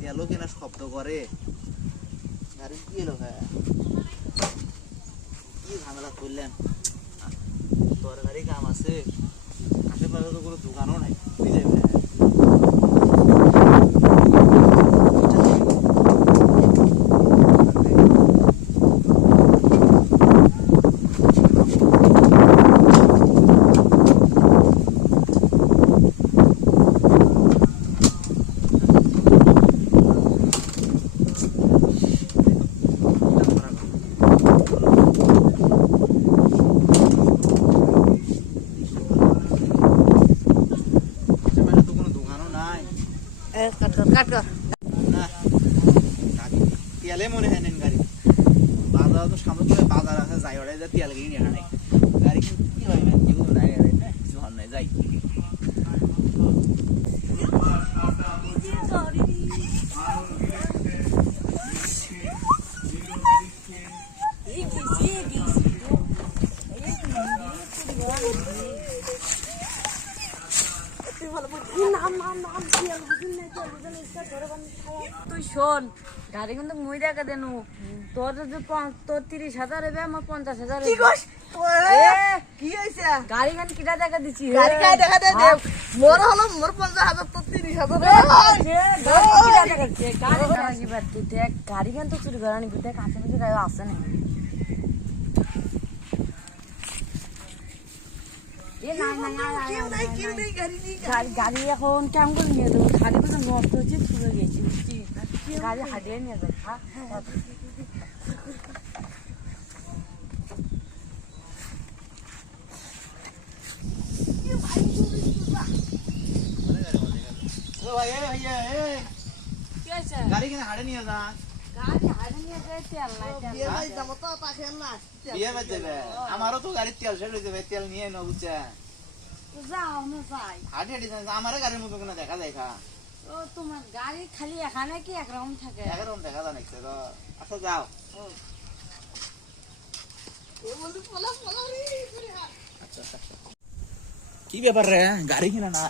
তেলও কিনা শব্দ করে গাড়ি কি এলো ভাই কি ঝামেলা করলেন তরকারি কাম আছে আশেপাশে তো কোনো দোকানও নাই বুঝলে তেলে মনে হয় নেন গাড়ি বাজার তো সামনে বাজার আছে যাই ওরা তেল কিনে নিয়ে নাই গাড়ি কি হয় না কেউ নাই কিছু হন নাই যাই তুই শোন গাড়ি কিন্তু মুই দেখা দেনু তোর যদি তোর 30,000 হবে আমার 50,000 কি কস কি হইছে গাড়ি গান কিটা দেখা দিছি গাড়ি কাই দেখা দে মোর হলো মোর 50,000 তো 30,000 গাড়ি গান তো চুরি করা নিবি দেখ আশেপাশে গাড়ি আছে না গাড়ি এখন কেমন করে নিয়ে দেবো গাড়ি তো নষ্ট হচ্ছে চলে গেছি বুঝছি গাড়ি হারিয়ে নিয়ে যাবে গাড়ি কিনা হাড়ে নিয়ে যা বিয়ে বাদ যাবে আমারও তো গাড়ির তেল শেষ হয়ে যাবে তেল নিয়ে নো বুঝছে হাঁটি হাঁটি আমারও গাড়ির মতো কোনো দেখা যায় খা তোমার গাড়ি খালি এখানে কি একরকম থাকে একরকম দেখা যায় নাকি তো আচ্ছা যাও কি ব্যাপার রে গাড়ি কিনা না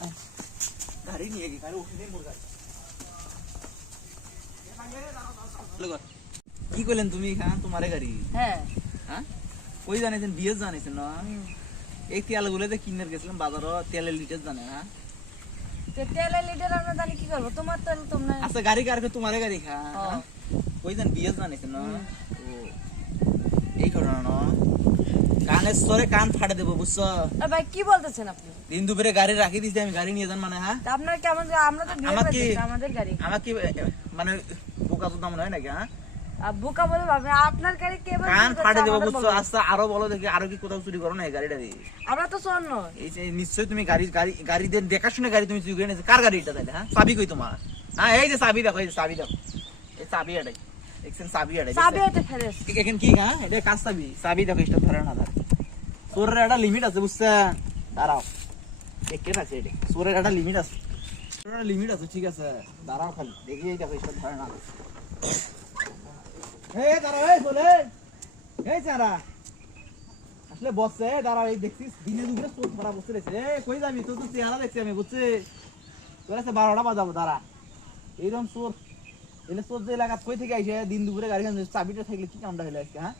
গাড়ি নিয়ে গিয়ে গাড়ি উঠে দিয়ে মুরগা কি করলেন তুমি খান তোমার গাড়ি হ্যাঁ হ্যাঁ ওই জানিয়েছেন বিয়ে জানিয়েছেন না এই তেল গুলো কিনে গেছিলাম বাজারও তেলের লিটার জানে হ্যাঁ তেলের লিটার আমরা জানি কি করবো তোমার তেল তোমরা আচ্ছা গাড়ি কার তোমার গাড়ি খা ওই জান বিয়ে জানিয়েছেন না এই ঘটনা না কানের সরে কান ফাটে দেবো বুঝছো ভাই কি বলতেছেন আপনি দিন দুপুরে গাড়ি রাখি দিয়েছি আমি গাড়ি নিয়ে যান মানে হ্যাঁ আপনার কেমন আমরা তো আমাদের গাড়ি আমার কি মানে বোকা তো দাম নয় নাকি হ্যাঁ বোকা বলে ভাবে আপনার গাড়ি কে কান ফাটে দেবো বুঝছো আচ্ছা আরো বলো দেখি আরো কি কোথাও চুরি করো না এই গাড়িটা দিয়ে আমরা তো স্বর্ণ এই যে নিশ্চয়ই তুমি গাড়ি দেখাশোনা গাড়ি তুমি চুরি করে নিয়েছো কার গাড়ি এটা তাহলে হ্যাঁ চাবি কই তোমার হ্যাঁ এই যে চাবি দেখো এই যে চাবি দেখো এই চাবি এটাই দেখছেন চাবি এটাই চাবি এটা ফেরেস এখন কি হ্যাঁ এটা কাজ চাবি দেখো এটা ধরে না ধরে সোরের একটা লিমিট আছে বুঝছেন দাঁড়াও দেখতে পাচ্ছি এটা সোরের একটা লিমিট আছে লিমিট আছে ঠিক আছে দাঁড়াও খালি দেখি এই দেখো এটা ধরে না এই দাঁড়াও এই বলে এই চারা আসলে বসছে দাঁড়াও এই দেখছিস দিনে দুপুরে চোখ ধরা বসে রয়েছে কই যাবি তোর তো চেহারা দেখছি আমি বুঝছি তোর আছে 12টা বাজাবো দাঁড়া এইরকম চোর এলে চোর যে এলাকা কই থেকে আইসে দিন দুপুরে গাড়ি চাবিটা থাকলে কি কামটা হলো আজকে হ্যাঁ